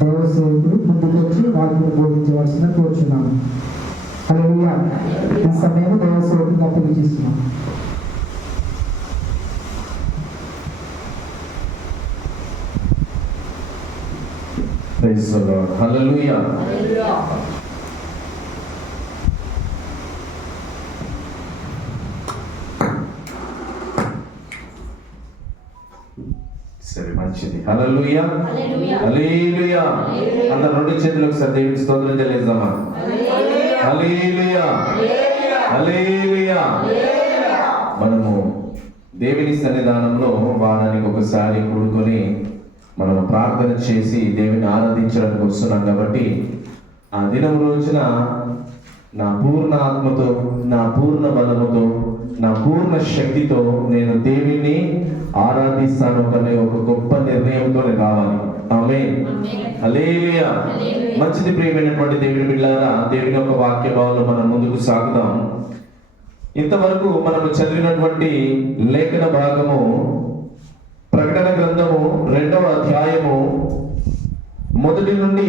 దైవ సేవకులు ముందుకొచ్చి వాక్యం బోధించవలసిన కోరుచున్నాను. హల్లెలూయా. ఈ సమయం దైవ సేవకులకు అప్పగించేస్తున్నాం. Praise the Lord. Hallelujah. సరే, మంచిది. హల్లెలూయా, హల్లెలూయా. అందరూ రెండు చేతులకు ఒకసారి దేవునికి స్తోత్రం చెల్లిద్దామా? హల్లెలూయా, హల్లెలూయా. మనము దేవుని సన్నిధానంలో వారానికి ఒకసారి కూడుకొని మనము ప్రార్థన చేసి దేవుని ఆరాధించడానికి వస్తున్నాం కాబట్టి ఆ దినం రోజున నా పూర్ణ ఆత్మతో, నా పూర్ణ బలముతో, నా పూర్ణ శక్తితో నేను దేవుని ఆరాధిస్తాను అనే ఒక గొప్ప నిర్ణయంతో రావాలి. ఆమేన్, హల్లెలూయా. మంచిది. ప్రియమైనటువంటి దేవుని బిడ్డలారా, దేవుని యొక్క వాక్య భావంలో మనం ముందుకు సాగుదాం. ఇంతవరకు మనము చదివినటువంటి లేఖన భాగము ప్రకటన గ్రంథము 2వ అధ్యాయము 1 నుండి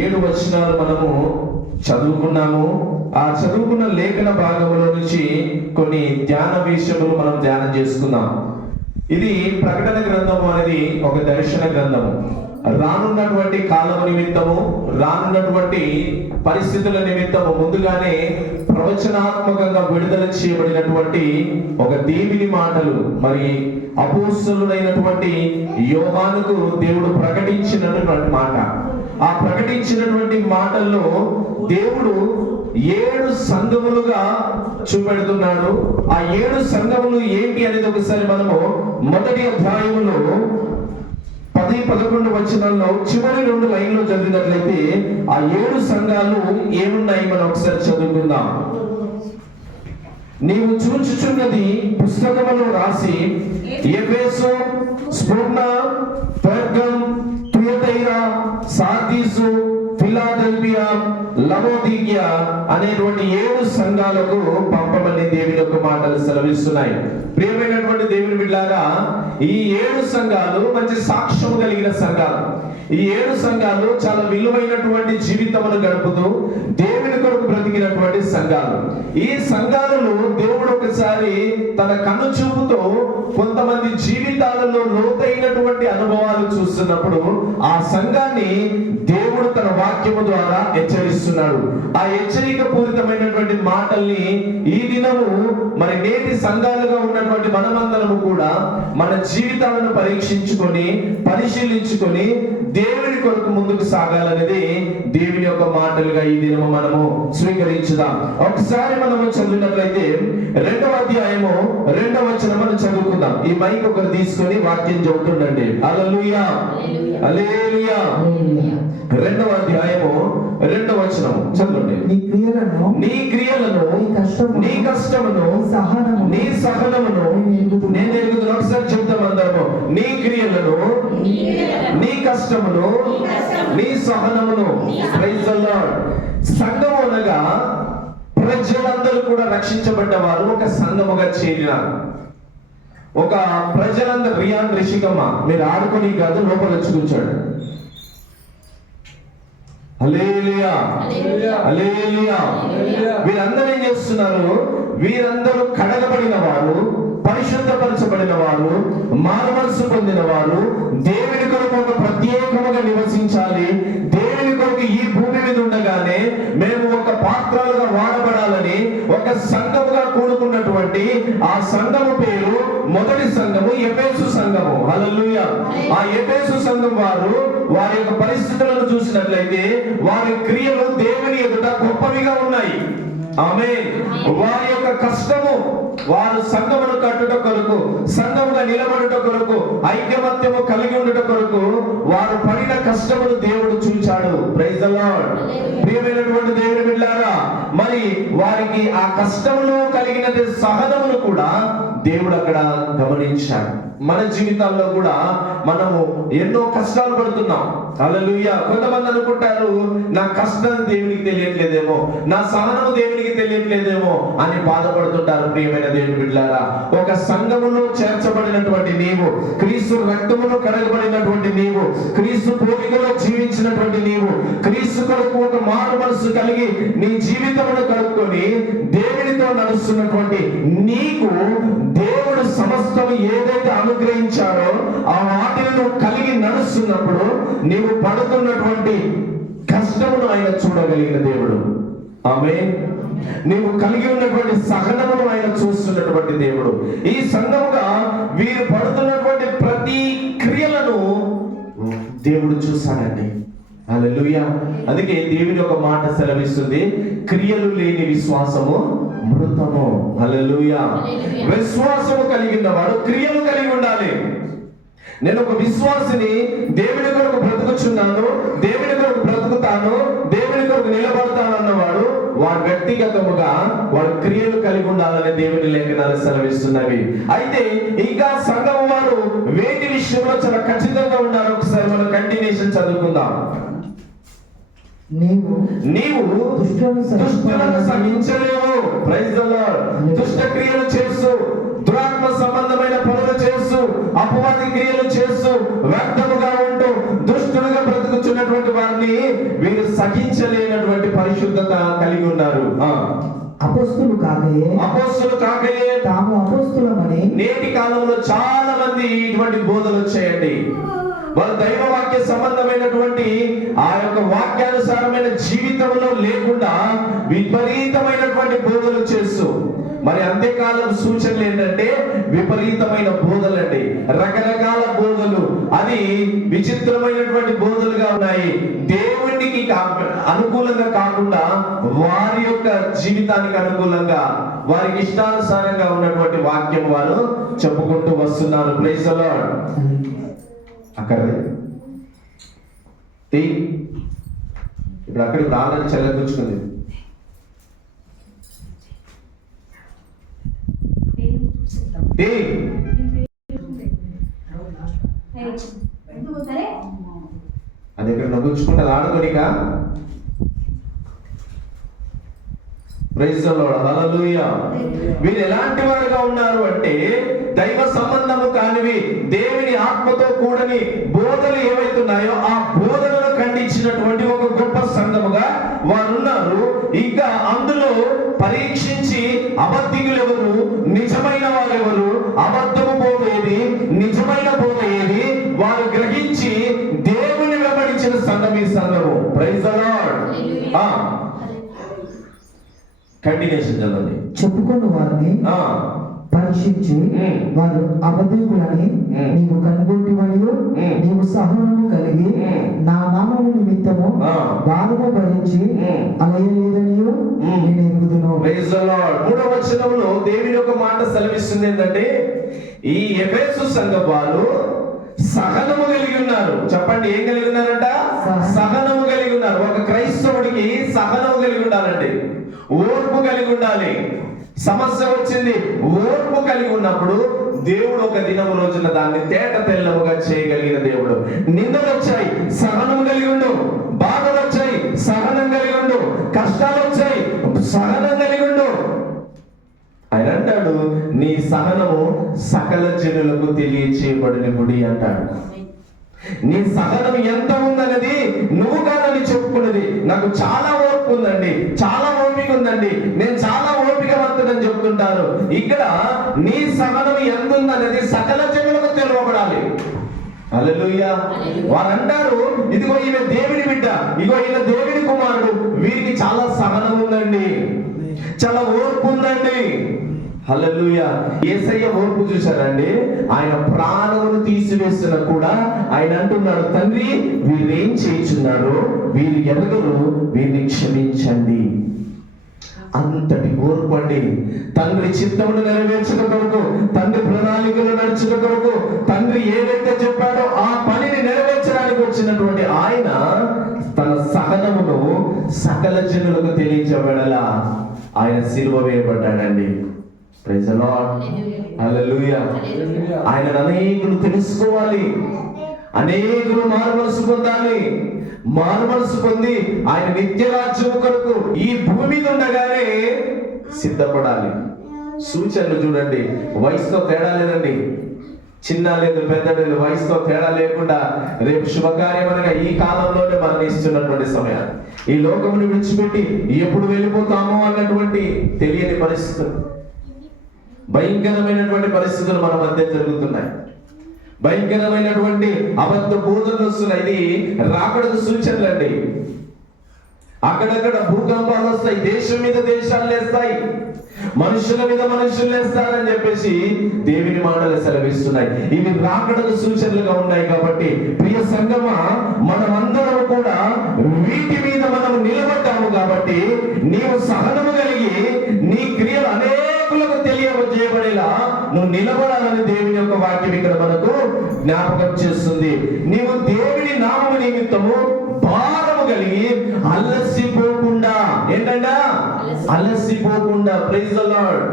7 వచనాలు మనము చదువుకున్నాము. ఆ చదువుకున్న లేఖన భాగంలో నుంచి కొన్ని ధ్యాన విషయములు మనం ధ్యానం చేసుకుందాం. ఇది ప్రకటన గ్రంథము అనేది ఒక దర్శన గ్రంథము. రానున్నటువంటి కాలము నిమిత్తము, రానున్నటువంటి పరిస్థితుల నిమిత్తము ముందుగానే ప్రవచనాత్మకంగా విడుదల చేయబడినటువంటి ఒక దేవుని మాటలు. మరి అపోస్తలుడైనటువంటి యోహానుకు దేవుడు ప్రకటించినటువంటి మాట. ఆ ప్రకటించినటువంటి మాటల్లో దేవుడు 7 సంఘములుగా చూపెడుతున్నాడు. ఆ 7 సంఘములు ఏంటి అనేది ఒకసారి మనము మొదటి అధ్యాయములో 10-11 వచనాల్లో చివరి 2 లైన్లో చదివినట్లయితే ఆ 7 సంఘాలు ఏమున్నాయి మనం ఒకసారి చదువుకుందాం. నీవు చూచుచున్నది పుస్తకములో రాసి ఎఫెసు, స్ముర్నా, పెర్గము, థియతైరా, సార్దీసు, ఫిలాడెల్ఫియా, లవోదికియా అనేటువంటి 7 సంఘాలకు పంపమని దేవుని యొక్క మాటలు సెలవిస్తున్నాయి. ప్రియమైనటువంటి దేవుని బిడ్డలారా, ఈ 7 సంఘాలు మంచి సాక్ష్యం కలిగిన సంఘాలు. ఈ 7 సంఘాలు చాలా విలువైనటువంటి జీవితమును గడుపుతూ దేవుని కొరకు బ్రతికినటువంటి సంఘాలు. ఈ సంఘాలలో దేవుడు ఒకసారి తన కన్ను చూపుతో కొంతమంది జీవితాలలో లోతైనటువంటి అనుభవాలు చూస్తున్నప్పుడు ఆ సంఘాన్ని దేవుడు తన వాక్యము ద్వారా హెచ్చరిస్తున్నాడు. ఆ హెచ్చరిక పూరితమైనటువంటి మాటల్ని ఈ దినము మరి నేటి సంఘాలుగా ఉన్నటువంటి మనమందరము కూడా మన జీవితాలను పరీక్షించుకొని, పరిశీలించుకొని దేవుని కొరకు ముందుకు సాగాలనేది దేవుని యొక్క మాటలుగా ఈ దినము మనము స్వీకరించుదాం. ఒకసారి మనము చదివినట్లయితే 2వ అధ్యాయము 2వ వచనం మనం చదువుకుందాం. ఈ మైక్ ఒకరు తీసుకొని వాక్యం చదువుతుండండి. హల్లెలూయా, హల్లెలూయా. 2వ అధ్యాయము 2వ వచనం చదవండి. నీ క్రియలను, నీ కష్టమును, నీ సహనమును నేను ఎరుగుదును. ఒకసారి చెప్తాం అందరము. నీ క్రియలను, నీ కష్టమును, నీ సహనమును. Praise the lord. సంఘము అనగా ప్రజలందరూ కూడా రక్షించబడ్డవారు ఒక సంఘముగా చేరినారు. ఒక ప్రజలందరూ రియాన్ రిషికమ్మ మీరు ఆడుకొని కాదు, లోపల వచ్చి కూర్చోండి. హల్లెలూయా, హల్లెలూయా. వీరందరూ ఏం చేస్తున్నారు? వీరందరూ కడగబడిన వారు, పరిశుద్ధపరచబడిన వారు, మానవలసు పొందిన వారు, దేవుని కొరకు ఒక ప్రత్యేకముగా నివసించాలి. దేవుని కొరకు ఈ భూమి మీద ఉండగానే మేము ఒక పాత్రలుగా వాడబడాలని ఒక సంఘముగా కూడుకున్నటువంటి ఆ సంఘము పేరు, మొదటి సంఘము ఎఫెసు సంఘము. హల్లెలూయా. ఆ ఎఫెసు సంఘం వారు వారి యొక్క పరిస్థితులను చూసినట్లయితే వారి క్రియలు దేవుని ఎదుట గొప్పవిగా ఉన్నాయి. ఆమేన్. వారి యొక్క కష్టము, వారు సంఘమును కట్టుట కొరకు, సంఘముగా నిలబడుట కొరకు, ఐకమత్యము కలిగి ఉండుట కొరకు వారు పడిన కష్టమును దేవుడు చూచాడు. Praise the lord. ప్రియమైనటువంటి దేవుని బిడ్డలారా, మరి వారికి ఆ కష్టములో కలిగిన సహనమును కూడా దేవుడు అక్కడ గమనించాడు. మన జీవితాల్లో కూడా మనము ఎన్నో కష్టాలు పడుతున్నాం. హల్లెలూయా. కొంతమంది అనుకుంటారు, నా కష్టం దేవునికి తెలియట్లేదేమో, నా సహనము దేవునికి తెలియట్లేదేమో అని బాధపడుతుంటారు. ప్రియమైన దేవుని బిడ్డలారా, ఒక సంఘములో చేర్చబడినటువంటి నీవు, క్రీస్తు రక్తములో కడగబడినటువంటి నీవు, క్రీస్తు పోలికలో జీవించినటువంటి నీవు, క్రీస్తు కొరకు ఒక మారు మనసు కలిగి నీ జీవితమును కలుపుకొని దేవునితో నడుస్తున్నటువంటి నీకు దేవుడు సమస్తము ఏదైతే అనుగ్రహించాడో ఆ వాటిని నువ్వు కలిగి నడుస్తున్నప్పుడు నీవు పడుతున్నటువంటి కష్టమును ఆయన చూడగలిగిన దేవుడు. ఆమేన్. నీవు కలిగి ఉన్నటువంటి సహనమును ఆయన చూస్తున్నటువంటి దేవుడు. ఈ సంఘముగా వీరు పడుతున్నటువంటి ప్రతి క్రియలను దేవుడు చూశాడండి. హల్లెలూయా. అందుకే దేవుని ఒక మాట సెలవిస్తుంది, క్రియలు లేని విశ్వాసము మృతము. హల్లెలూయా. విశ్వాసము కలిగిన వాడు క్రియలు కలిగి ఉండాలి. నేను ఒక విశ్వాసిని, దేవుని కొరకు బ్రతుకుచున్నాను, దేవుని కొరకు బ్రతుకుతాను, దేవుని కొరకు నిలబడతాను అన్నవాడు వాడు వ్యక్తిగతముగా వాడు క్రియలు కలిగి ఉండాలని దేవుని లేఖనాలు సెలవిస్తున్నవి. అయితే ఇంకా సంఘం వారు వేటి విషయంలో చాలా ఖచ్చితంగా ఉన్నారు. ఒకసారి మనం కంటిన్యూషన్ చదువుకుందాం. నీవు దుష్టులను సహించలేవు. Praise the lord. దుష్ట క్రియలు చేస్తూ, దురాత్మ సంబంధమైన పనులు చేస్తూ, అపవాది క్రియలు చేస్తూ, వ్యర్థముగా ఉంటూ దుష్టులుగా బ్రతుకుతున్నటువంటి వారిని వీరు సహించలేనటువంటి పరిశుద్ధత కలిగి ఉన్నారు. అపోస్తులు కాకయే తాము అపోస్తులమని నేటి కాలంలో చాలా మంది ఇటువంటి బోధలు వచ్చాయండి. వారు దైవ వాక్య సంబంధమైనటువంటి ఆ యొక్క వాక్యానుసారమైన జీవితంలో లేకుండా విపరీతమైనటువంటి బోధలు చేస్తూ, మరి అంత్యకాలం సూచనలు ఏంటంటే విపరీతమైన బోధలండి, రకరకాల బోధలు. అది విచిత్రమైనటువంటి బోధలుగా ఉన్నాయి. దేవునికి అనుకూలంగా కాకుండా వారి యొక్క జీవితానికి అనుకూలంగా వారికి ఇష్టానుసారంగా ఉన్నటువంటి వాక్యం వారు చెప్పుకుంటూ వస్తున్నారు. Praise the Lord. అక్కడ ఇప్పుడు అక్కడికి రావాలని చెల్లెకొచ్చుకుంది. అది ఇక్కడ నవ్వుచుకుంటుంది ఆడుకోనిక. Praise the Lord. హల్లెలూయా. వీరు ఎలాంటి వారుగా ఉన్నారు అంటే, దైవ సంబంధము కానివి, దేవుని ఆత్మతో కూడని బోధలు ఏవైతున్నాయో ఆ బోధనను ఖండించినటువంటి ఒక గొప్ప సంఘముగా వారు ఉన్నారు. ఇంకా అందులో పరీక్షించి అబద్ధికులు ఎవరు, నిజమైన వారు ఎవరు, అబద్ధము బోధ ఏది, నిజమైన బోధ ఏది, వారు గ్రహించి దేవుని వెంబడించిన సంఘం ఈ సంఘము. Praise the lord. కంటిన్యూషన్ చదవండి. చెప్పుకున్న వారిని పరీక్షించి వారు అబద్ధికులని నీవు కనుగొట్టి మరియు నీవు సహనము కలిగి నా నామము నిమిత్తము బాధను భరించి అలయలేదనియు నేను ఎరుగుదును. Praise the lord. 3వ వచనంలో దేవుని ఒక మాట సెలవిస్తుంది ఏంటంటే, ఈ ఎఫెసు సంఘం వారు సహనము కలిగి ఉన్నారు. చెప్పండి, ఏం కలిగి ఉన్నారంట? సహనము కలిగి ఉన్నారు. ఒక క్రైస్తవుడికి సహనము కలిగి ఉండాలండి, ఓర్పు కలిగి ఉండాలి. సమస్య వచ్చింది, ఓర్పు కలిగి ఉన్నప్పుడు దేవుడు ఒక దినము రోజున దాన్ని తేట తెల్లముగా చేయగలిగిన దేవుడు. నిందలు వచ్చాయి, సహనం కలిగి ఉండు. బాధలు వచ్చాయి, సహనం కలిగి ఉండు. కష్టాలు వచ్చాయి, సహనం కలిగి ఉండు. ఆయన అంటాడు, నీ సహనము సకల జనులకు తెలియచేయబడినప్పుడు అంటాడు. నీ సహనం ఎంత ఉందన్నది నువ్వు కాదని చెప్పుకున్నది. నాకు చాలా ఓర్పు ఉందండి, చాలా ఓపిక ఉందండి, నేను చాలా ఓపికవంతుడని చెప్తుంటారు. ఇక్కడ నీ సహనం ఎంత ఉందన్నది సకల జనులకు తెలియబడాలి. హల్లెలూయా. వారు అంటారు, ఇదిగో ఈయన దేవుని బిడ్డ, ఇదిగో ఈయన దేవుని కుమారుడు, వీరికి చాలా సహనం ఉందండి, చాలా ఓర్పు ఉందండి. హల్లెలూయా. యేసయ్య ఓర్పు చూశారండి. ఆయన ప్రాణమును తీసివేస్తున్నా కూడా ఆయన అంటున్నాడు, తండ్రి వీరేం చేయుచున్నారు, వీరు ఎరగరు, వీరిని క్షమించండి. అంతటి ఓర్పు అండి. తండ్రి చిత్తమును నెరవేర్చుట కొరకు, తండ్రి ప్రణాళికలు నడుచుట కొరకు, తండ్రి ఏదైతే చెప్పాడో ఆ పనిని నెరవేర్చడానికి వచ్చినటువంటి ఆయన తన సహనమును సకల జనులకు తెలియజేయబడలా ఆయన సిలువ వేయబడ్డాడండి. Praise the Lord. హల్లెలూయా. ఆయన అనేకులు తెలుసుకోవాలి, అనేకులు మారుమనసు పొందాలి. మారుమనసు పొంది ఆయన నిత్య రాజ్యము కొరకు ఈ భూమి మీద ఉండగానే సిద్ధపడాలి. సూచనలు చూడండి, వయసుతో తేడా లేదండి, చిన్న లేదు పెద్ద లేదు, వయసుతో తేడా లేకుండా రేపు శుభకార్యం అనగా ఈ కాలంలోనే మరణిస్తున్నటువంటి సమయం, ఈ లోకమును విడిచిపెట్టి ఎప్పుడు వెళ్ళిపోతామో అన్నటువంటి తెలియని పరిస్థితులు, భయంకరమైనటువంటి పరిస్థితులు మన మధ్య జరుగుతున్నాయి. భయంకరమైనటువంటి అబద్ధ బోధనలు వస్తున్నాయి. ఇది రాకడకు సూచనలు అండి. అక్కడక్కడ భూకంపాలు వస్తాయి, దేశం మీద దేశాలు లేస్తాయి, మనుషుల మీద మనుషులు లేస్తారని చెప్పేసి దేవుని మాటలు సెలవిస్తున్నాయి. ఇవి రాకడకు సూచనలుగా ఉన్నాయి. కాబట్టి ప్రియ సంగమా, మనమందరం కూడా వీటి మీద మనం నిలబడ్డాము. కాబట్టి నీవు సహనము కలిగి నీ క్రియలు అనేకులకు తెలియజేయబడేలా నువ్వు నిలబడాలని దేవుని యొక్క వాక్యం ఇక్కడ మనకు జ్ఞాపకం చేస్తుంది. నీవు దేవుని నామము నిమిత్తము భారము కలిగి అలసిపోకుండా, ఏంటంటే అలసిపోకుండా, ప్రైజ్ ది లార్డ్,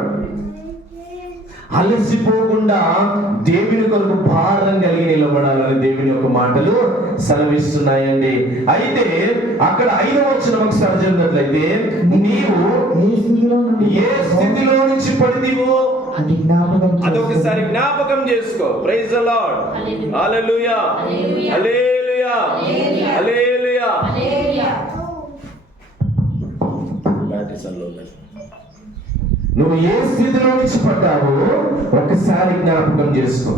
అలసిపోకుండా దేవుని కొరకు భారం కలిగి నిలబడాలని దేవుని యొక్క మాటలు సెలవిస్తున్నాయండి. అయితే అక్కడ 5వ వచనం ఒకసారి చదివినట్లయితే, నీవు ఏ స్థితిలో నుంచి పడితివో అదొకసారి జ్ఞాపకం చేసుకో. ప్రైజ్ ది లార్డ్, హల్లెలూయా, హల్లెలూయా, హల్లెలూయా. నువ్వు ఏ స్థితిలో నుంచి పడ్డావో ఒకసారి జ్ఞాపకం చేసుకో.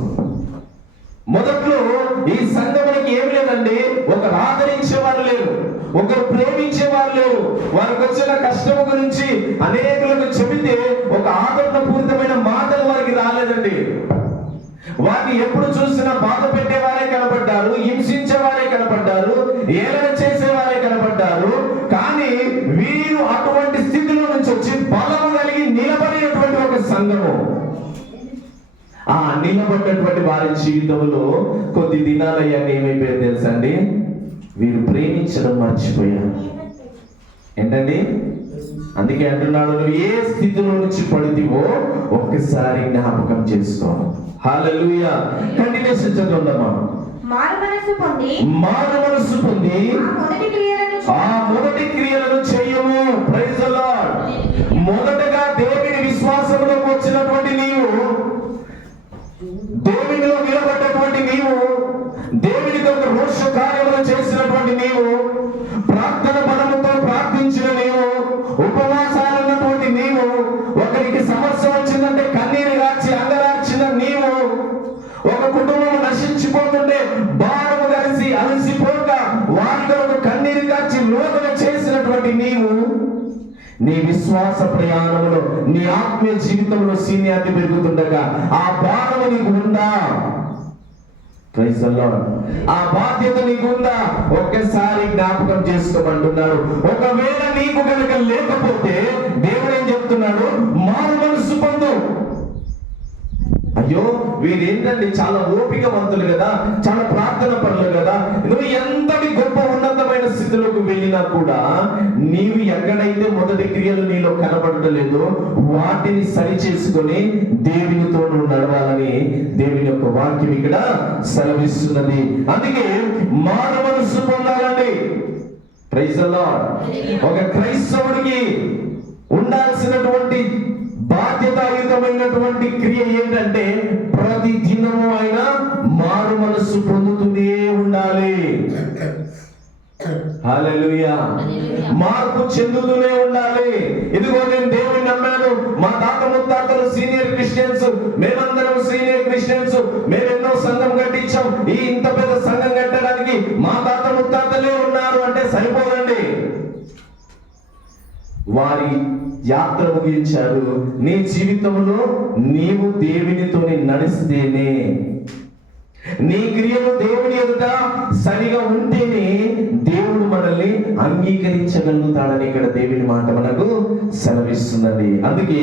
మొదట్లో ఈ సంఘమునికి ఏమి లేదండి, ఒకరు ఆదరించేవారు లేరు, ఒకరు ప్రేమించేవారు లేరు. వారికి వచ్చిన కష్టము గురించి అనేకులకు చెబితే ఒక ఆదరణ పూరితమైన మాటలు వారికి రాలేదండి. వారిని ఎప్పుడు చూసినా బాధ పెట్టేవారే కనపడ్డారు, హింసించేవారే కనపడ్డారు, ఏలన చేసేవారే కనపడ్డారు. కానీ వీరు అటువంటి స్థితిలో నుంచి వచ్చి బలము కలిగి నిలబడినటువంటి ఒక సంఘము. ఆ నిలబడినటువంటి వారి జీవితంలో కొద్ది దినాలయ్యాక ఏమైపోయింది తెలుసా అండి, వీరు ప్రేమించడం మర్చిపోయారు. ఏంటండి, అందుకే అంటున్నాడు, నువ్వు ఏ స్థితిలో నుంచి పడితివో ఒక్కసారి జ్ఞాపకం చేసుకో. హల్లెలూయా. కంటిన్యూషన్ చదవండమ్మా. మారుమనస్సు పొంది ఆ మొదటి క్రియలను చేయము. Praise the lord. మొదటగా దేవుని విశ్వాసంలోకి వచ్చినటువంటి నీవు, దేవునిలో నిలబడ్డటువంటి నీవు, దేవుని కొరకు రోష కార్యములు చేసినటువంటి నీవు, ప్రార్థన బలముతో ప్రార్థించిన నీవు, ఉపవాసాలున్నటువంటి నీవు, ఒకరికి సమస్య వచ్చిందంటే కన్నీరు గార్చి అంగరార్చిన నీవు, ఒక కుటుంబం నశించిపోతుంటే భారము కలిసి అలసిపోక వారి కొరకు కన్నీరు గార్చి లోకన చేసినటువంటి నీవు, నీ విశ్వాస ప్రయాణంలో నీ ఆత్మీయ జీవితంలో సీనియారిటీ పెరుగుతుండగా ఆ భారము నీకు ఉందా? Praise the lord. ఆ బాధ్యత నీకుందా? ఒక్కసారి జ్ఞాపకం చేసుకోమంటున్నాడు. ఒకవేళ నీకు కనుక లేకపోతే దేవుడు ఏం చెప్తున్నాడు, మారు మనసు పొందు. అయ్యో వీరేంటండి చాలా ఓపికవంతులు కదా, చాలా ప్రార్థన పనులు కదా, నువ్వు ఎంతటి గొప్ప ఉన్నతమైన స్థితిలోకి వెళ్ళినా కూడా నీవు ఎక్కడైతే మొదటి క్రియలు నీలో కనబడలేదో వాటిని సరి చేసుకొని దేవునితో నడవాలని దేవుని యొక్క వాక్యం ఇక్కడ సెలవిస్తున్నది. అందుకే మారు మనసు పొందాలండి. Praise the lord. ఒక క్రైస్తవుడికి ఉండాల్సినటువంటి బాధ్యతాయుతమైనటువంటి క్రియ ఏంటంటే ప్రతి దినము ఆయన మారు మనస్సు పొందుతూనే ఉండాలి. హల్లెలూయా. మార్పు చెందుతూనే ఉండాలి. ఇదిగో నేను దేవుని నమ్మాను, మా తాత ముత్తాతలు సీనియర్ క్రిస్టియన్స్, మేమందరం సీనియర్ క్రిస్టియన్స్, మేమెన్నో సంఘం కట్టించాం, ఈ ఇంత పెద్ద సంఘం కట్టడానికి మా తాత ముత్తాతలే ఉన్నారు అంటే సరిపోదండి. వారి యాత్ర ముగించారు. నీ జీవితంలో నీవు దేవునితో నడిస్తేనే, నీ క్రియలు దేవుని ఎదుట సరిగా ఉంటేనే దేవుడు మనల్ని అంగీకరించగలుగుతాడని ఇక్కడ దేవుని మాట మనకు సెలవిస్తున్నది. అందుకే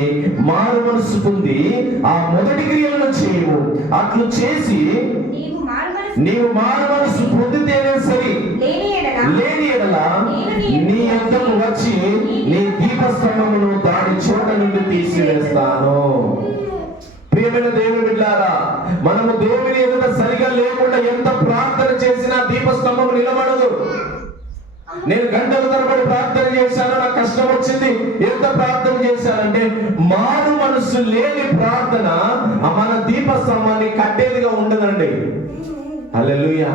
మారు మనసు పొంది ఆ మొదటి క్రియలను చేయము. అట్లు చేసి నీవు మారు మనసు పొందితేనే సరి, లేని ఎడల నీ యొద్దకు వచ్చి నీ దీపస్తంభమును దాని చోట నుండి తీసివేస్తాను. ప్రియమైన ప్రియమైన దేవుని బిడ్డలారా, మనము దేవుని ఎదుట సరిగా లేకుండా ఎంత ప్రార్థన చేసినా దీపస్తంభం నిలబడదు. నేను గంటల తరబడి ప్రార్థన చేశాను, నాకు కష్టం వచ్చింది. ఎంత ప్రార్థన చేశానంటే మారు మనసు లేని ప్రార్థన మన దీపస్తంభాన్ని కట్టేదిగా ఉండదండి. హల్లెలూయా.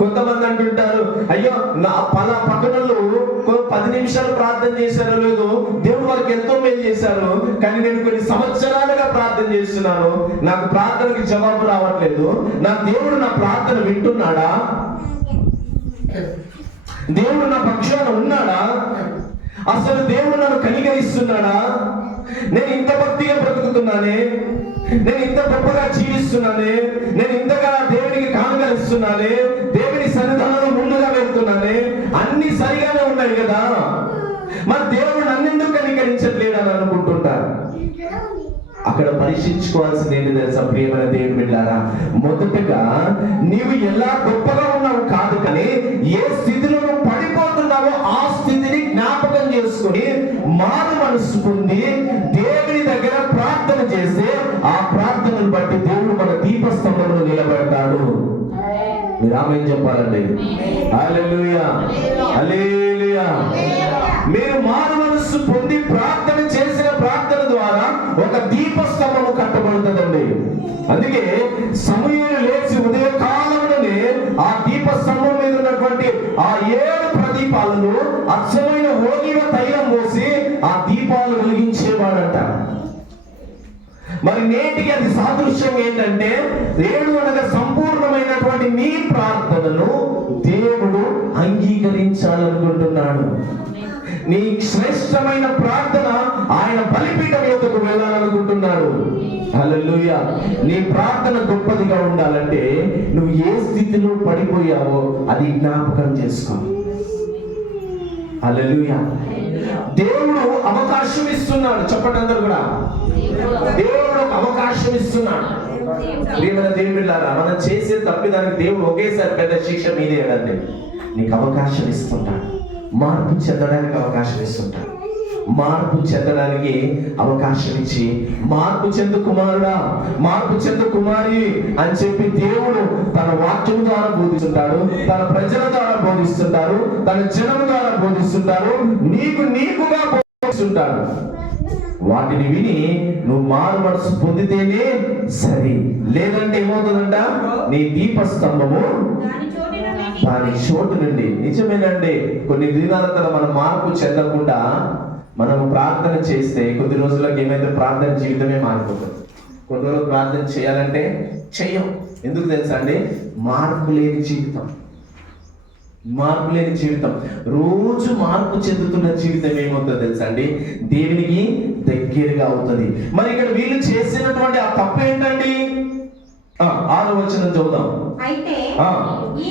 కొంతమంది అంటుంటారు, అయ్యో నా పక్కనలు 10 నిమిషాలు ప్రార్థన చేశారో లేదు, దేవుడు వారికి ఎంతో మేలు చేశారు, కానీ నేను కొన్ని సంవత్సరాలుగా ప్రార్థన చేస్తున్నాను, నాకు ప్రార్థనకి జవాబు రావట్లేదు. నా దేవుడు నా ప్రార్థన వింటున్నాడా? దేవుడు నా పక్షాన ఉన్నాడా? అసలు దేవుడు నన్ను కనికరిస్తున్నాడా? నేను ఇంత భక్తిగా బ్రతుకుతున్నానే, నేను ఇంత గొప్పగా జీవిస్తున్నానే, నేను ఇంతగా దేవునికి కానుకలిస్తున్నానే, దేవుని సన్నిధానంలో ముందుగా వెళ్తున్నానే, అన్ని సరిగానే ఉన్నాయి కదా, మరి దేవుడు నన్నెందుకు కనికరించట్లేడు అని అనుకుంటుంటారు. అక్కడ పరీక్షించుకోవాల్సింది ఏంటి తెలుసా ప్రియమైన దేవుని బిడ్డలారా? మొదటగా నీవు ఎలా గొప్పగా ఉన్నావు కాదు, కానీ ఏ స్థితిలో నువ్వు పడిపోతున్నావో ఆ స్థితిని జ్ఞాపకం చేసుకుని మారు మనసు పొంది దేవుని దగ్గర ప్రార్థన చేస్తే ఆ ప్రార్థనను బట్టి దేవుడు మన దీపస్తంభంలో నిలబడతాడు. మీరు ఆమేన్ చెప్పాలండి. హల్లెలూయా, హల్లెలూయా. మీరు మారు మనసు పొంది ప్రార్థన చేసిన ప్రార్థన ద్వారా ఒక దీపస్తంభము కట్టబడుతుందండి. అందుకే సమూయేలు లేచి ఉదయ కాలంలోనే ఆ దీపస్తంభం మీద ఉన్నటువంటి ఆ 7 ప్రదీపాలను అచ్చమైన ఓలివ తైలం పోసి ఆ దీపాలు వెలిగించేవాడంట. మరి నేటికి అది సాదృశ్యం ఏంటంటే 7 అనగా సంపూర్ణమైనటువంటి నీ ప్రార్థనను దేవుడు అంగీకరించాలనుకుంటున్నాడు. నీ శ్రేష్టమైన ప్రార్థన ఆయన బలిపీఠం యొద్దకు వెళ్ళాలనుకుంటున్నాడు. హల్లెలూయా. నీ ప్రార్థన గొప్పదిగా ఉండాలంటే నువ్వు ఏ స్థితిలో పడిపోయావో అది జ్ఞాపకం చేసుకో. హల్లెలూయా. దేవుడు అవకాశం ఇస్తున్నాడు. చెప్పండి అందరూ కూడా, దేవుడు ఒక అవకాశం ఇస్తున్నాడు. ప్రియమైన దేవుని బిడ్డలారా, మనం చేసే తప్పిదానికి దేవుడు ఒకేసారి పెద్ద శిక్ష మీదే అంటే నీకు అవకాశం ఇస్తుంటాడు. మార్పు చెందడానికి అవకాశం ఇస్తుంటాడు. మార్పు చెందడానికి అవకాశం ఇచ్చి మార్పు చెందు కుమారుడా, మార్పు చెందు కుమారి అని చెప్పి దేవుడు తన వాక్యం ద్వారా బోధిస్తుంటాడు, తన ప్రజల ద్వారా బోధిస్తుంటారు, తన జనం ద్వారా బోధిస్తుంటారు, నీకుగా బోధిస్తుంటాడు. వాటిని విని నువ్వు మారు మనసు పొందితేనే సరి, లేదంటే ఏమవుతుందంట? నీ దీపస్తంభము దాని చోటు నుండి. నిజమేనండి, కొన్ని దినాల తర్వాత మనం మార్పు చెందకుండా మనం ప్రార్థన చేస్తే కొద్ది రోజులకు ఏమైతే ప్రార్థన జీవితమే మారిపోతుంది. కొన్ని రోజులు ప్రార్థన చేయాలంటే చెయ్యం. ఎందుకు తెలుసా అండి? మార్పు లేని జీవితం. మార్పు లేని జీవితం, రోజు మార్పు చెందుతున్న జీవితం ఏమవుతుందో తెలుసా అండి? దేవునికి దగ్గరగా అవుతుంది. మరి ఇక్కడ వీళ్ళు చేసినటువంటి ఆ తప్పు ఏంటండి? 6వ వచనం చదువుదాం. అయితే ఈ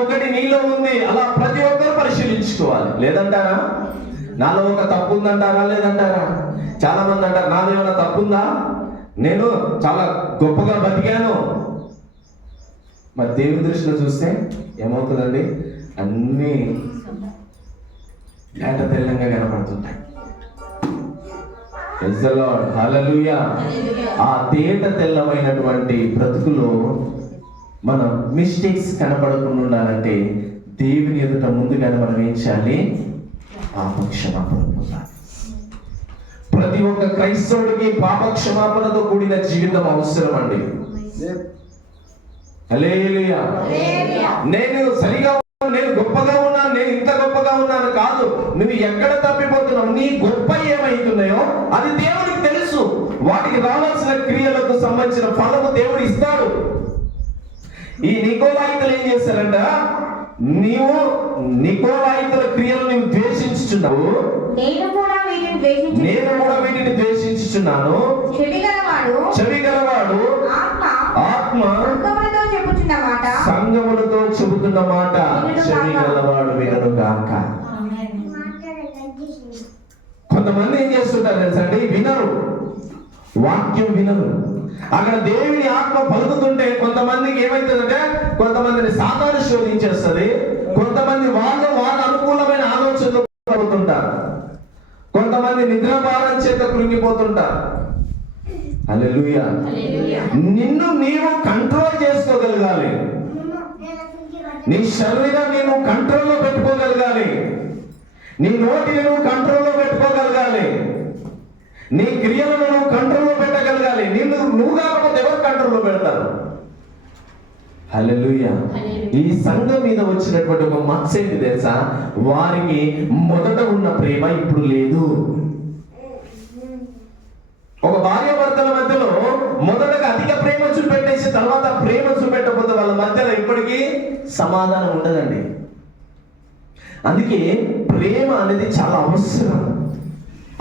ఒకటి నీలో ఉంది. అలా ప్రతి ఒక్కరు పరిశీలించుకోవాలి. లేదంటారా? నాలో ఒక తప్పు ఉందంటారా? లేదంటారా? చాలా మంది అంటారు, నాలో ఏమైనా తప్పు ఉందా, నేను చాలా గొప్పగా బతికాను. మరి దేవుని దృష్టిలో చూస్తే ఏమవుతుందండి? అన్నీ తేట తెల్లంగా కనపడుతుంటాయి. హల్లెలూయా. ఆ తేట తెల్లమైనటువంటి బ్రతుకులో మనం మిస్టేక్స్ కనపడకుండా ఉండాలంటే దేవుని ఎదుట ముందుగానే మనం ఏం చేయాలి? పాపక్షమాపణ పొందాలి. ప్రతి ఒక్క క్రైస్తవుడికి పాపక్షమాపణతో కూడిన జీవితం అవసరం అండి. హల్లెలూయా. నేను సరిగా ఉన్నాను, నేను గొప్పగా ఉన్నాను, నేను ఇంత గొప్పగా ఉన్నాను కాదు. నువ్వు ఎక్కడ తప్పిపోతున్నావు, నీ గొప్ప ఏమైతున్నాయో అది దేవుడికి తెలుసు. వాటికి రావాల్సిన క్రియలకు సంబంధించిన ఫలము దేవుడు ఇస్తాడు. ఈ నికోలాయితులు ఏం చేశారంట? నీవు నికోలాయితుల క్రియలు నీవు ద్వేషించుచున్నావు, నేను కూడా వీటిని ద్వేషించుచున్నాను. చెవిగలవాడు ఆత్మ సంఘములతో చెబుతున్న మాట చెవిగలవాడు వినను గాక. కొంతమంది ఏం చేస్తుంటారు తెలుసండి? వినరు, వాక్యం వినరు. అక్కడ దేవుని ఆత్మ పలుకుతుంటే కొంతమందికి ఏమైతుందంటే, కొంతమందిని సాతాను శోధించేస్తుంది, కొంతమంది వాళ్ళ అనుకూలమైన ఆలోచనలు పడుతుంటారు, కొంతమంది నిద్రాభారం చేత కృంగిపోతుంటారు. హల్లెలూయా. నిన్ను నీవు కంట్రోల్ చేసుకోగలగాలి. నీ శరీరం నేను కంట్రోల్లో పెట్టుకోగలగాలి. నీ నోటిని నువ్వు కంట్రోల్లో పెట్టుకోగలగాలి. నీ క్రియలను నువ్వు కంట్రోల్లో పెట్టగలగాలి. నువ్వు కాకపోతే ఎవరు కంట్రోల్లో పెడతారు? హల్లెలూయా. ఈ సంఘం మీద వచ్చినటువంటి ఒక మచ్చ ఏంటి తెలుసా? వారికి మొదట ఉన్న ప్రేమ ఇప్పుడు లేదు. ఒక భార్యాభర్తల మధ్యలో మొదటగా అధిక ప్రేమ చూపెట్టేసి తర్వాత ప్రేమ చూపెట్టకపోతే వాళ్ళ మధ్యలో ఎప్పటికీ సమాధానం ఉండదండి. అందుకే ప్రేమ అనేది చాలా అవసరం.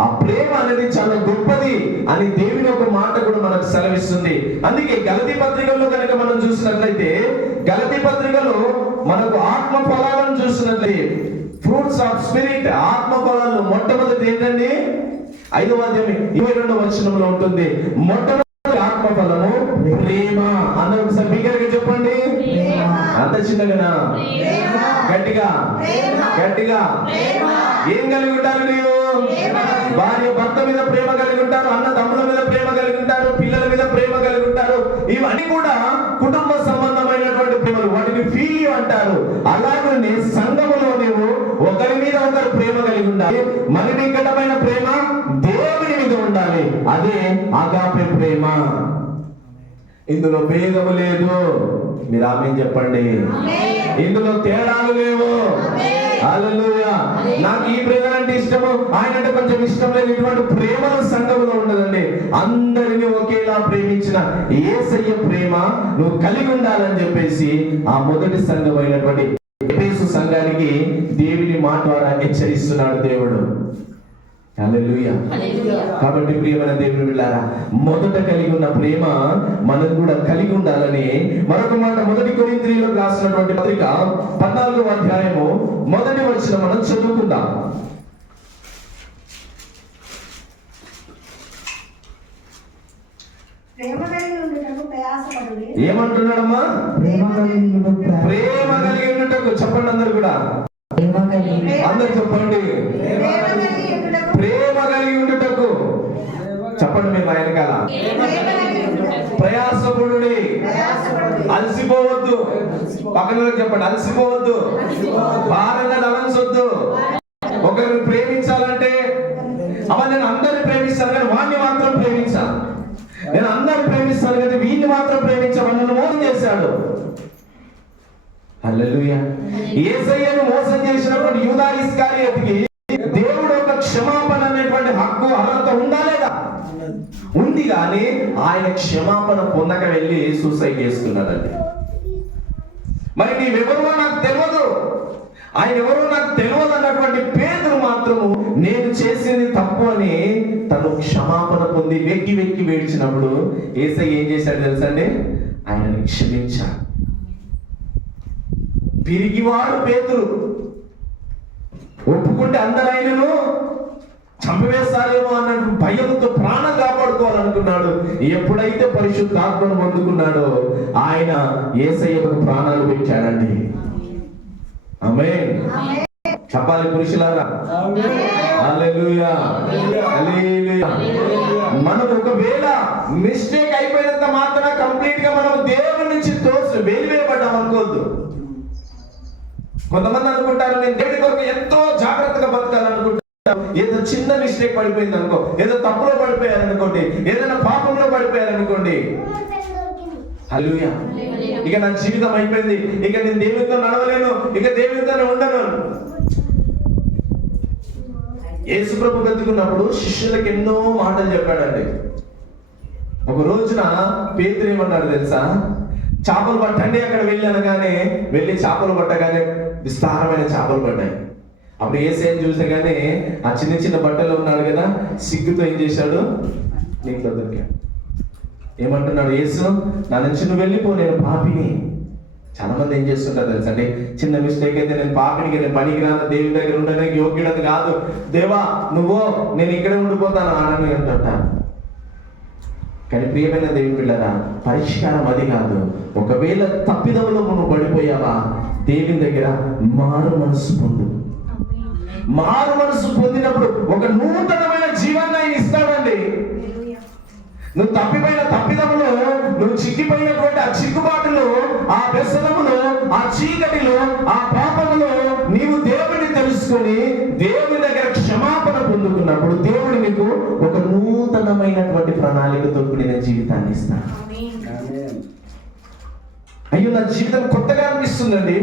ఆ ప్రేమ అనేది చాలా గొప్పది అని దేవుని ఒక మాట కూడా మనకు సెలవిస్తుంది. అందుకే గలతీ పత్రికల్లో కనుక మనం చూసినట్లయితే, గలతీ పత్రికలో మనకు ఆత్మ ఫలాలను చూసినట్లయితే, ఫ్రూట్స్ ఆఫ్ స్పిరిట్, ఆత్మ ఫలాలు మొట్టమొదటి ఏంటండి? 5వ అధ్యాయం 22వ వచనంలో ఉంటుంది. మొట్టమొదటి ఆత్మ ఫలము ప్రేమ. అందరూ ఒకసారి బిగ్గరగా చెప్పండి. అంత చిన్నగా గట్టిగా గట్టిగా. ఏం కలిగి ఉంటారు నీవు? భార్య భర్త మీద ప్రేమ కలిగి ఉంటారు, అన్న తమ్ముల మీద ప్రేమ కలిగి ఉంటారు, పిల్లల మీద ప్రేమ కలిగి ఉంటారు. ఇవన్నీ కూడా కుటుంబ సంబంధమైనటువంటి ప్రేమలు, వాటిని ఫీల్ అంటారు. అలాగే సంఘములో నీవు ఒకరి మీద ఒకరు ప్రేమ కలిగి ఉండాలి. మరి నికటమైన ప్రేమ దేవుని మీద ఉండాలి. అదే అగాపే ప్రేమ. ఇందులో భేదము లేదు. మీరు ఆమేన్ చెప్పండి. ఇందులో తేడాలు లేవు. హల్లెలూయా. నాకు ఈ బ్రదర్ అంటే ఇష్టము, ఆయన అంటే కొంచెం ఇష్టం లేదు, ఇటువంటి ప్రేమలు సంఘంలో ఉండదండి. అందరినీ ఒకేలా ప్రేమించిన యేసయ్య ప్రేమ నువ్వు కలిగి ఉండాలని చెప్పేసి ఆ మొదటి సంఘం అయినటువంటి ఎఫెసు సంఘానికి దేవుని మాట ద్వారా హెచ్చరిస్తున్నాడు దేవుడు. హల్లెలూయా. కాబట్టి ప్రియమైన దేవుని బిడ్డలారా, మొదట కలిగి ఉన్న ప్రేమ మనం కూడా కలిగి ఉండాలని మరొక మాట మొదటి కొరింథీయులకు రాసినటువంటి పత్రిక 14వ అధ్యాయము మొదటి వచనం మనం చదువుకుందాం. ఏమంటున్నాడమ్మా? ప్రేమ కలిగి ఉండుటకు. చెప్పండి అందరు కూడా, అందరు చెప్పండి. ప్రేమ కలిగి ఉండుటకు. చెప్పండి మీరు మా వెనకాల. ప్రయాసపడుడి, అలసిపోవద్దు. పక్కన చెప్పండి, అలసిపోవద్దు, భారంగా తలంచొద్దు. ఒకరిని ప్రేమించాలంటే అమ్మ నేను అందరిని ప్రేమిస్తాను కానీ వాణ్ణి మాత్రం ప్రేమించా, నేను అందరిని ప్రేమిస్తాను కానీ వీడిని మాత్రం ప్రేమించామని నన్ను మోసం చేశాడు. హల్లెలూయా. యేసయ్యను మోసం చేసినటువంటి యూదా ఇస్కరియోతుకి దేవుడు ఒక క్షమాపణ అనేటువంటి హక్కు అర్హత ఉందా లేదా? ఉంది. కానీ ఆయన క్షమాపణ పొందక వెళ్ళి సూసైడ్ చేసుకున్నాడండి. మరి నీవెవరో నాకు తెలియదు, ఆయన ఎవరో నాకు తెలియదు అన్నటువంటి పేతురు మాత్రము నేను చేసింది తప్పు అని తను క్షమాపణ పొంది వెక్కి వెక్కి వేడిచినప్పుడు యేసయ్య ఏం చేశాడు తెలుసండి? ఆయనని క్షమించాడు. పిరిగివాడు పేతురు. ఒప్పుకుంటే అందరూ ఆయనను చంపివేస్తారేమో అన్నట్టు భయంతో ప్రాణం కాపాడుకోవాలనుకున్నాడు. ఎప్పుడైతే పరిశుద్ధాత్మను పొందుకున్నాడో ఆయన యేసయ్యకు ప్రాణాలు పెట్టాడండి. ఆమేన్. చెప్పాలి పురుషులారా. హల్లెలూయా. హల్లెలూయా. మనం ఒకవేళ మిస్టేక్ అయిపోయినంత మాత్రం కంప్లీట్ గా మనం దేవుని నుంచి వెలివేయబడ్డాం అనుకోవద్దు. కొంతమంది అనుకుంటారు నేను దేవుడి కొరకు ఎంతో జాగ్రత్తగా బతకాలనుకుంటారు. ఏదో చిన్న మిస్టేక్ పడిపోయింది అనుకో, ఏదో తప్పులో పడిపోయారనుకోండి, ఏదైనా పాపంలో పడిపోయారనుకోండి, హల్లెలూయా, ఇక నా జీవితం అయిపోయింది, ఇక నేను దేవునితో నడవలేను, ఇక దేవునితోనే ఉండను. యేసు ప్రభు బ్రతుకున్నప్పుడు శిష్యులకు ఎన్నో మాటలు చెప్పాడండి. ఒక రోజున పేతురు ఏమన్నాడు తెలుసా? చేపలు పట్టండి. అక్కడ వెళ్ళి చేపలు పట్టగానే విస్తారమైన చేపలు పడ్డాయి. అప్పుడు యేసయ్యను చూసగానే ఆ చిన్న చిన్న బట్టలు ఉన్నాడు కదా, సిగ్గుతో ఏం చేశాడు? నీటిలో దొరికాడు. ఏమంటున్నాడు యేసు? నా నుంచి నువ్వు వెళ్ళిపో, నేను పాపిని. చాలా మంది ఏం చేస్తుంటారు తెలుసా అండి? చిన్న మిస్టేక్ అయితే నేను పాపినికి, నేను పనికి రాను, దేవుని దగ్గర ఉండడానికి యోగ్యుడని కాదు, దేవా నువ్వు నేను ఇక్కడే ఉండిపోతాను అని అంటుంటాను. కానీ ప్రియమైన దేవుని బిడ్డలారా, పరిష్కారం అది కాదు. ఒకవేళ తప్పిదములో నువ్వు పడిపోయావా, దేవుని దగ్గర మారు మనసు పొందు. మారు మనసు పొందినప్పుడు ఒక నూతనమైన జీవాన్ని ఆయన ఇస్తాడండి. నువ్వు తప్పిపోయిన తప్పిదములో, నువ్వు చిక్కిపోయినటువంటి ఆ చిక్కుబాటులో, ఆ వ్యసనములో, ఆ చీకటిలో, ఆ పాపములో నీవు దేవుడిని తెలుసుకొని దేవుని దగ్గర క్షమాపణ పొందుకున్నప్పుడు దేవుడు నీకు ఒక నూతనమైనటువంటి ప్రణాళికతో కూడిన జీవితాన్ని ఇస్తాడు. అయ్యో, నా జీవితం కొత్తగా అనిపిస్తుందండి,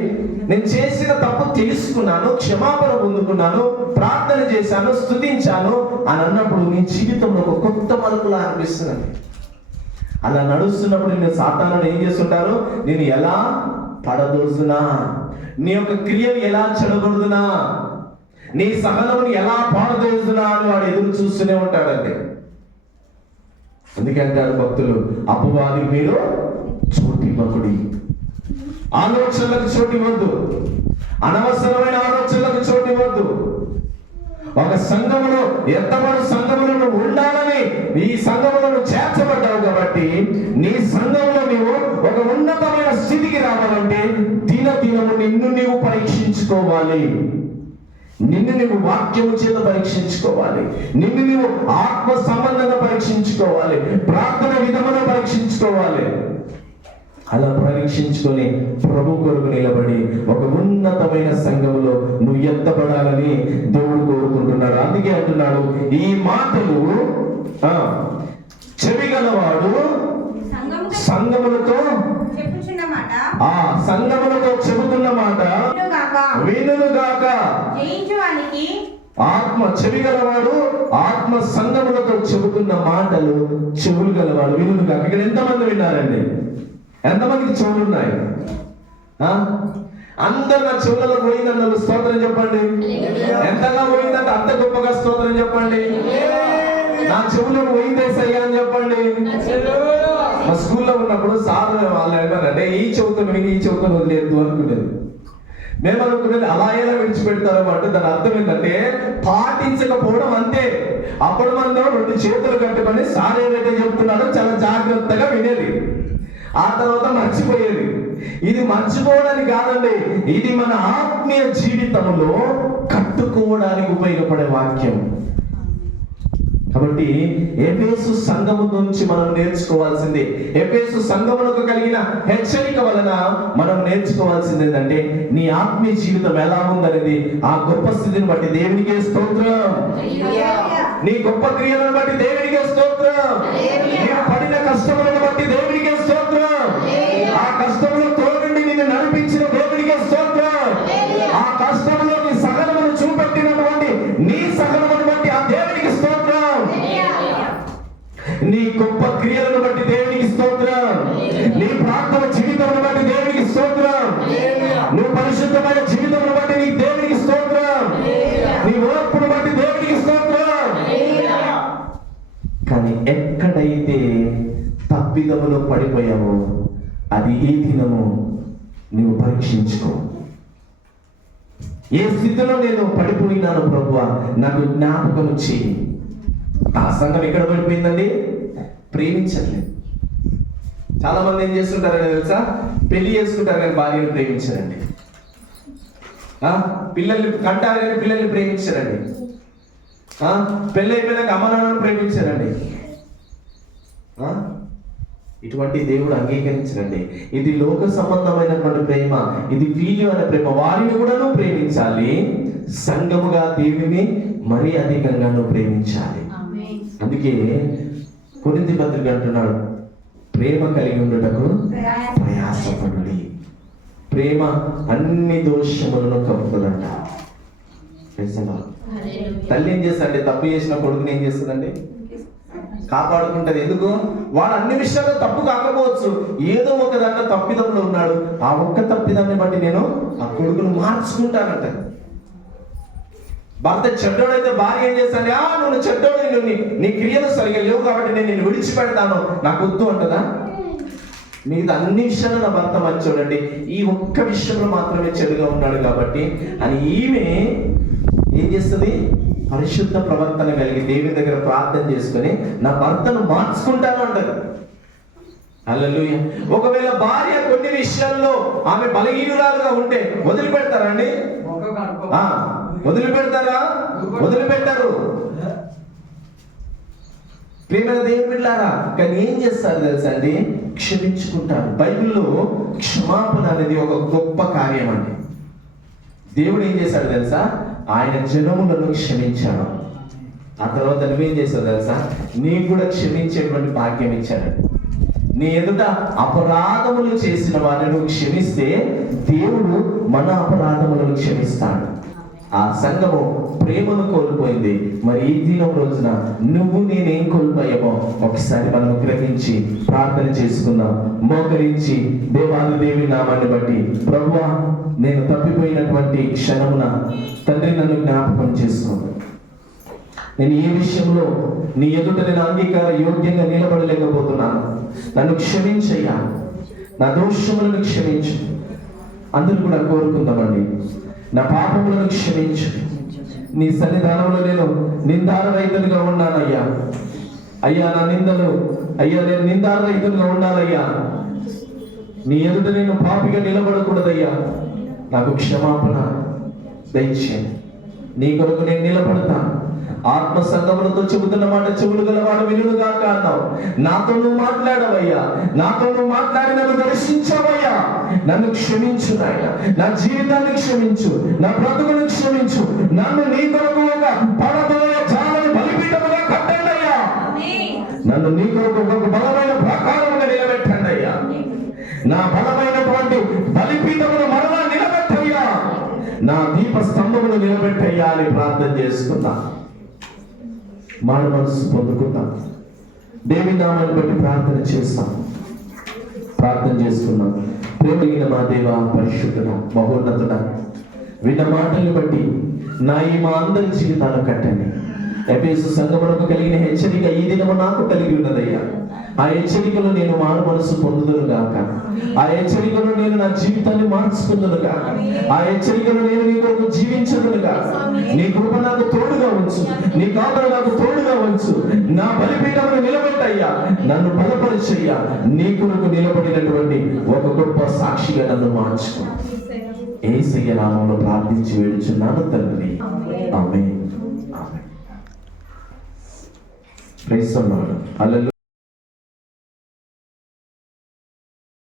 నేను చేసిన తప్పు తెలుసుకున్నాను, క్షమాపణ పొందుకున్నాను, ప్రార్థన చేశాను, స్తుతించాను అని అన్నప్పుడు నీ జీవితంలో ఒక కొత్త మలుపులా అనిపిస్తుందండి. అలా నడుస్తున్నప్పుడు నేను సాతానుడు ఏం చేస్తుంటారు, నేను ఎలా పడదోసునా, నీ యొక్క క్రియను ఎలా చెడగొడుదునా, నీ సహనముని ఎలా పాడదోసునా అని వాడు ఎదురు చూస్తూనే ఉంటాడండి. అందుకే అంటారు భక్తులు, అపవాది మీరు చోటివ్వకుడి, ఆలోచనలకు చోటివ్వద్దు, అనవసరమైన ఆలోచనలకు చోటివ్వద్దు. ఒక సంఘములో, ఎంతమంది సంఘములను ఉండాలని ఈ సంఘములను చేర్చబడ్డావు కాబట్టి నీ సంఘంలో నీవు ఒక ఉన్నతమైన స్థితికి రావాలంటే దినదినము నిన్ను నీవు పరీక్షించుకోవాలి. నిన్ను నీవు వాక్యము చేత పరీక్షించుకోవాలి, నిన్ను నీవు ఆత్మ సంబంధంగా పరీక్షించుకోవాలి, ప్రార్థన విధమును పరీక్షించుకోవాలి. అలా పరీక్షించుకొని ప్రభు కొరకు నిలబడి ఒక ఉన్నతమైన సంఘములో నువ్వు ఎత్తబడాలని దేవుడు కోరుకుంటున్నాడు. అందుకే అంటున్నాడు, ఈ మాటలు చెవిగలవాడు సంఘములతో సంఘములతో చెబుతున్న మాట వినుగాక. ఆత్మ చెవిగలవాడు ఆత్మ సంఘములతో చెబుతున్న మాటలు చెవులు గలవాడు వినుగాక. ఇక్కడ ఎంతమంది విన్నారండి? ఎంతమందికి చెవులు ఉన్నాయి? అందరు నా చెవులలో పోయిందన్న స్తోత్రం చెప్పండి. ఎంతగా పోయిందంటే అంత గొప్పగా స్తోత్రం చెప్పండి. నా చెవులకు పోయిందేసయ్యా అని చెప్పండి. మా స్కూల్లో ఉన్నప్పుడు సార్ వాళ్ళు ఏమన్నారంటే, ఈ చెవుతో విని ఈ చెవుతో వదిలేదు అనుకునేది. మేము అనుకునేది అలా ఎలా విడిచిపెడతారు అంటే దాని అర్థం ఏంటంటే పాటించకపోవడం అంతే. అప్పుడు మనం 2 చేతులు కట్టుకొని సార్ ఏదైతే చెప్తున్నాడో చాలా జాగ్రత్తగా వినేది, ఆ తర్వాత మర్చిపోయేది. ఇది మర్చిపోవడానికి కాదండి, ఇది మన ఆత్మీయ జీవితంలో కట్టుకోవడానికి ఉపయోగపడే వాక్యం. కాబట్టి ఎఫెసు సంఘము నుంచి మనం నేర్చుకోవాల్సింది, ఎఫెసు సంఘములకు కలిగిన హెచ్చరిక వలన మనం నేర్చుకోవాల్సింది ఏంటంటే నీ ఆత్మీయ జీవితం ఎలా ఉందనేది ఆ గొప్ప స్థితిని బట్టి దేవునికే స్తోత్రం, నీ గొప్ప క్రియలను బట్టి దేవునికే స్తోత్రం, నీవు పడిన కష్టములను బట్టి దేవునికే స్తోత్రం, ఆ కష్టములో తోడుండి నిన్ను నడిపించిన దేవునికే స్తోత్రం, ఆ కష్టంలో నీ సహనమును చూపెట్టినటువంటి నీ సహనమును బట్టి ఆ దేవునికి స్తోత్రం, నీ గొప్ప క్రియలను బట్టి దేవునికి స్తోత్రం, నీ ప్రార్థన జీవితమును బట్టి దేవునికి స్తోత్రం, నువ్వు పరిశుద్ధమైన జీవితమును బట్టి నీ దేవునికి స్తోత్రం, నీ ఓర్పును బట్టి దేవునికి స్తోత్రం. కానీ ఎక్కడైతే తప్పిదములో పడిపోయావో అది ఈ దినము నువ్వు పరీక్షించుకో. ఏ స్థితిలో నేను పడిపోయినాను ప్రభువా, నాకు జ్ఞాపకం చేయి. ఆ సంఘం ఎక్కడ పడిపోయిందండి? ప్రేమించట్లేదు. చాలా మంది ఏం చేస్తుంటారని తెలుసా, పెళ్లి చేసుకుంటారు కానీ భార్యను ప్రేమించరండి, పిల్లల్ని కంటారు కానీ పిల్లల్ని ప్రేమించరండి, పెళ్ళి అయిపోయినాక అమ్మ నాన్నను ప్రేమించరండి. ఇటువంటి దేవుడు అంగీకరించరండి. ఇది లోక సంబంధమైనటువంటి ప్రేమ, ఇది వీళ్ళు అనే ప్రేమ. వారిని కూడా నువ్వు ప్రేమించాలి, సంఘముగా దేవుని మరీ అధికంగా నువ్వు ప్రేమించాలి. అందుకే కొరింథీ పత్రిక అంటున్నాడు, ప్రేమ కలిగి ఉండటకు ప్రయాసపడుడి. ప్రేమ అన్ని దోషములను కప్పుతుందంట. తల్లి ఏం చేస్తాడంటే తప్పు చేసిన కొడుకుని ఏం చేస్తుందండి? కాపాడుకుంటది. ఎందుకు? వాడు అన్ని విషయాల్లో తప్పు కాకపోవచ్చు, ఏదో ఒక దాంట్లో తప్పిదంలో ఉన్నాడు, ఆ ఒక్క తప్పిదాన్ని బట్టి నేను ఆ కొడుకును మార్చుకుంటానంట. భర్త చెడ్డోడైతే భార్య ఏం చేస్తాను, నువ్వు చెడ్డోడు, నువ్వు నీ క్రియలు సరిగా లేవు కాబట్టి నేను నిన్ను విడిచిపెడతాను, నాకు వద్దు అంటదా? మిగతా అన్ని విషయాలు నా భర్త మంచోడండి, ఈ ఒక్క విషయంలో మాత్రమే చెడుగా ఉన్నాడు కాబట్టి అని ఈమె ఏం చేస్తుంది? పరిశుద్ధ ప్రవర్తన కలిగి దేవుని దగ్గర ప్రార్థన చేసుకుని నా భర్తను మార్చుకుంటాను అంటారు. హల్లెలూయా. ఒకవేళ భార్య కొన్ని విషయాల్లో ఆమె బలహీనురాలుగా ఉంటే వదిలిపెడతారా అండి? వదిలిపెడతారా? వదిలిపెట్టారు. ప్రేమైన దేవుని బిడ్డలారా, కానీ ఏం చేస్తారు తెలుసా అండి? క్షమించుకుంటారు. బైబిల్లో క్షమాపణ అనేది ఒక గొప్ప కార్యం అండి. దేవుడు ఏం చేశాడు తెలుసా? ఆయన జనములను క్షమించాడు. ఆ తర్వాత నువ్వేం చేశావు తెలుసా? నీకు కూడా క్షమించేటువంటి భాగ్యం ఇచ్చాడు. నీ ఎదుట అపరాధములు చేసిన వారిని నువ్వు క్షమిస్తే దేవుడు మన అపరాధములను క్షమిస్తాడు. ఆ సంఘము ప్రేమను కోల్పోయింది. మరి ఈ దినం రోజున నువ్వు నేనేం కోల్పోయామో ఒకసారి మనం గ్రహించి ప్రార్థన చేసుకుందాం. మోకరించి దేవాది దేవి నామాన్ని బట్టి, ప్రభువా, నేను తప్పిపోయినటువంటి క్షణమున తండ్రి నన్ను జ్ఞాపకం చేసుకోండి. నేను ఏ విషయంలో నీ ఎదుట నేను అంగీకార యోగ్యంగా నిలబడలేకపోతున్నాను. నన్ను క్షమించయ్యా, నా దోషములను క్షమించు. అందరూ కూడా కోరుకుందామండి. నా పాపములను క్షమించు. నీ సన్నిధానంలో నేను నిందారహితునిగా ఉన్నానయ్యా. అయ్యా నా నిందలు, అయ్యా నేను నిందారహితునిగా ఉండాలయ్యా. నీ ఎదుట నేను పాపిగా నిలబడకూడదయ్యా. నాకు క్షమాపణ దయచేయండి. నీ కొరకు నేను నిలబడతాను. ఆత్మ సంగములతో చెబుతున్న మాట చెవులు గలవాడు వినుగాక అన్నావు. నాతో నువ్వు మాట్లాడవయ్యా. నాతో నువ్వు మాట్లాడి నన్ను దర్శించావయ్యా. నన్ను క్షమించు నాయన. నా జీవితాన్ని క్షమించు, నా బ్రతుకును క్షమించు. నన్ను నీ కొరకు ఒక పడబోయ జాలని బలిపీఠముగా కట్టండి అయ్యా. నన్ను నీ కొరకు ఒక బలమైన ప్రాకారముగా నిలబెట్టండి అయ్యా. నా బలమైనటువంటి బలిపీఠమును మరలా నిలబెట్టయ్యా. నా దీప స్తంభమును నిలబెట్టయ్యా అని ప్రార్థన చేసుకున్నా. మాన మనసు పొందుకుందాం. దేవి నామాన్ని బట్టి ప్రార్థన చేస్తాం. ప్రార్థన చేసుకున్నాం. ప్రేమిగిన మా దేవ, పరిశుద్ధుడా, మహోన్నతుడా, విన్న మాటల్ని బట్టి మా అందరి జీవితాలు కట్టండి. ఎఫెసు సంఘమునకు కలిగిన హెచ్చరిక ఈ దినము నాకు కలిగి ఉన్నదయ్యా. ఆ హెచ్చరికలో నేను మారు మనసు పొందుదును గాక. ఆ హెచ్చరికలో నేను నా జీవితాన్ని మార్చుకుందును గాక. ఆ హెచ్చరికలో నేను నీ కొరకు జీవించదును గాక. నీ కృప నాకు తోడుగా ఉంచు. నీ కాపుదల నాకు తోడుగా ఉంచు. నా బలిపీఠమును నిలబెట్టయ్యా. నన్ను బలపరిచయ్యా. నీ కొరకు నిలబడినటువంటి ఒక గొప్ప సాక్షిగా నన్ను మార్చుకో. యేసయ్య నామములో ప్రార్థించి వేడుచున్నాను తండ్రి. Amen. Amen. Praise the Lord. Hallelujah.